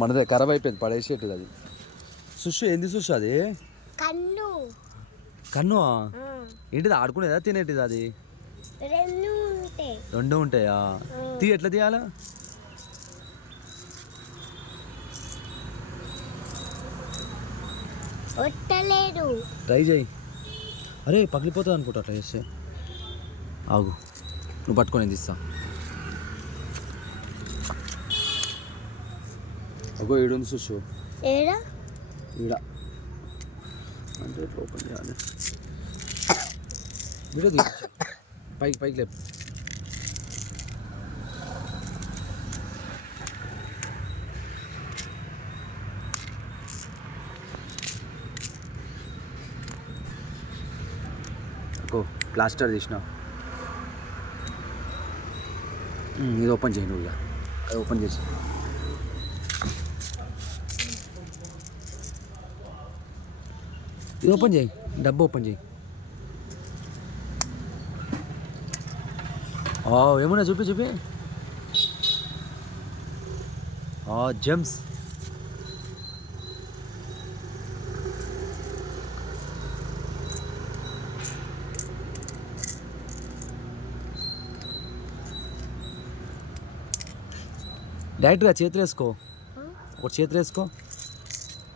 మనదే ఖరాబ్ అయిపోయింది, పడేసేటిది అది. సుషు ఏంది సుషు అది? కన్ను. కన్ను ఏంటిది? ఆడుకునేదా తినేటిది అది? రెండు ఉంటాయా? ఎట్లా తీయాలా? ట్రై చేయి. అరే పగిలిపోతుంది అనుకుంటా అట్లా చేస్తే. ఆగు, నువ్వు పట్టుకొని నేను తీస్తా. అగో ఈడుంది సుషు. ఈడ అంటే ఓపెన్ చేయాలి. వీడియో తీసి పైకి పైకి లేపు. ప్లాస్టర్ తీసిన. ఇది ఓపెన్ చేయి నువ్వు. ఇక అది ఓపెన్ చేసి ఇది ఓపెన్ చేయి, డబ్బు ఓపెన్ చేయి. ఏమన్నా చూపి చూపి. జెమ్స్. డైరెక్ట్గా చేతులు వేసుకో, ఒకటి చేతులు వేసుకో,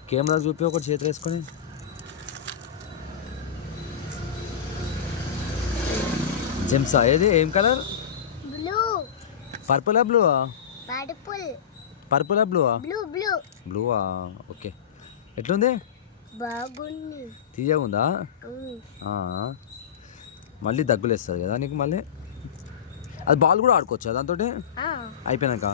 కెమెరా చూపి ఒకటి చేతులు వేసుకొని. జెమ్సా? ఏది ఏం కలర్? పర్పులా బ్లూవా? పర్పులా బ్లూవా? బ్లూవా, ఓకే. ఎట్లుంది? బాగుంది. తీయగుందా? మళ్ళీ దగ్గులు వేస్తుంది కదా నీకు మళ్ళీ. అది బాల్ కూడా ఆడుకోవచ్చా దాంతో అయిపోయినాక?